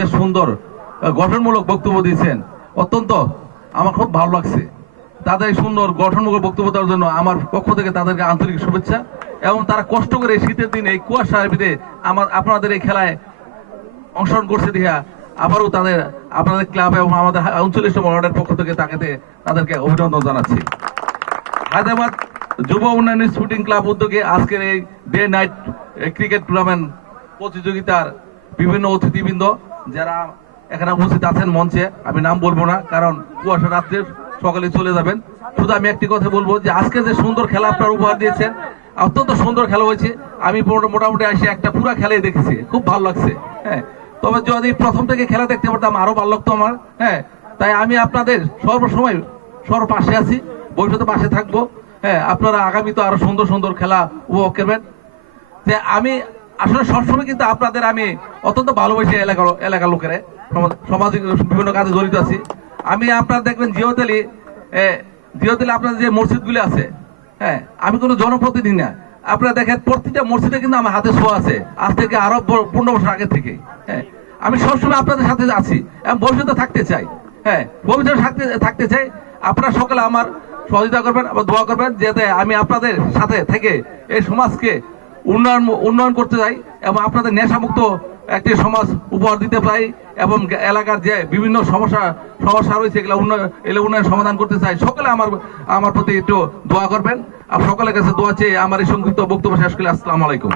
যে সুন্দর গঠনমূলক বক্তব্য দিয়েছেন, অত্যন্ত আমার খুব ভালো লাগছে। তাদের এই সুন্দর গঠনমূলক বক্তব্য দেওয়ার জন্য আমার পক্ষ থেকে তাদেরকে আন্তরিক শুভেচ্ছা। এবং তারা কষ্ট করে শীতের দিন এই কুয়াশার ভিতরে আপনাদের এই খেলায় অংশগ্রহণ করছে দেখা আবারও আপনাদের ক্লাব এবং আমাদের 39 ওয়ার্ডের পক্ষ থেকে তাদেরকে অভিনন্দন জানাচ্ছি। হায়দ্রাবাদ যুব উন্নয়ন শুটিং ক্লাব উদ্যোগে আজকের এই ডে নাইট ক্রিকেট টুর্নামেন্ট প্রতিযোগিতার বিভিন্ন অতিথিবৃন্দ যারা এখানে উপস্থিত আছেন মঞ্চে, আমি নাম বলবো না কারণ কুয়াশা রাত্রে সকালে চলে যাবেন। শুধু আমি একটি কথা বলবো যে আজকে যে সুন্দর খেলা আপনারা উপহার দিয়েছেন, অত্যন্ত সুন্দর খেলা হয়েছে। আমি মোটামুটি এসে একটা পুরা খেলাই দেখেছি, খুব ভালো লাগছে। হ্যাঁ, তবে যদি প্রথম থেকে খেলা দেখতে পারতাম আরো ভালো লাগতো আমার। হ্যাঁ, তাই আমি আপনাদের সর্বসময় পাশে আছি, ভবিষ্যতে পাশে থাকবো। হ্যাঁ, আপনারা আগামী তো আরো সুন্দর সুন্দর খেলা উপভোগ করবেন। যে আমি আসলে সবসময় কিন্তু আপনাদের আমি অত্যন্ত ভালোবাসি, এলাকার লোকেরা সামাজিক বিভিন্ন কাজে জড়িত আছি। আমি আপনারা দেখবেন জিওতেলি আপনাদের যে মসজিদগুলি আছে, হ্যাঁ, আমি কোনো জনপ্রতিনিধি না। আপনারা দেখেন প্রতিটা মসজিদে কিন্তু আমার হাতে ছোঁয়া আছে, আজ থেকে আরো 15 বছর আগে থেকে। হ্যাঁ, আমি সবসময় আপনাদের সাথে আছি এবং ভবিষ্যতে থাকতে চাই। হ্যাঁ, ভবিষ্যতে থাকতে চাই। আপনারা সকলে আমার সহযোগিতা করবেন, আবার দোয়া করবেন যাতে আমি আপনাদের সাথে থেকে এই সমাজকে উন্নয়ন করতে চাই এবং আপনাদের নেশামুক্ত একটি সমাজ উপহার দিতে পারি এবং এলাকার যে বিভিন্ন সমস্যা রয়েছে এগুলো উন্নয়ন সমাধান করতে চাই। সকলে আমার প্রতি একটু দোয়া করবেন। আর সকলের কাছে দোয়া চেয়ে আমার এই সংক্ষিপ্ত বক্তব্য শেষ করি। আসসালামু আলাইকুম।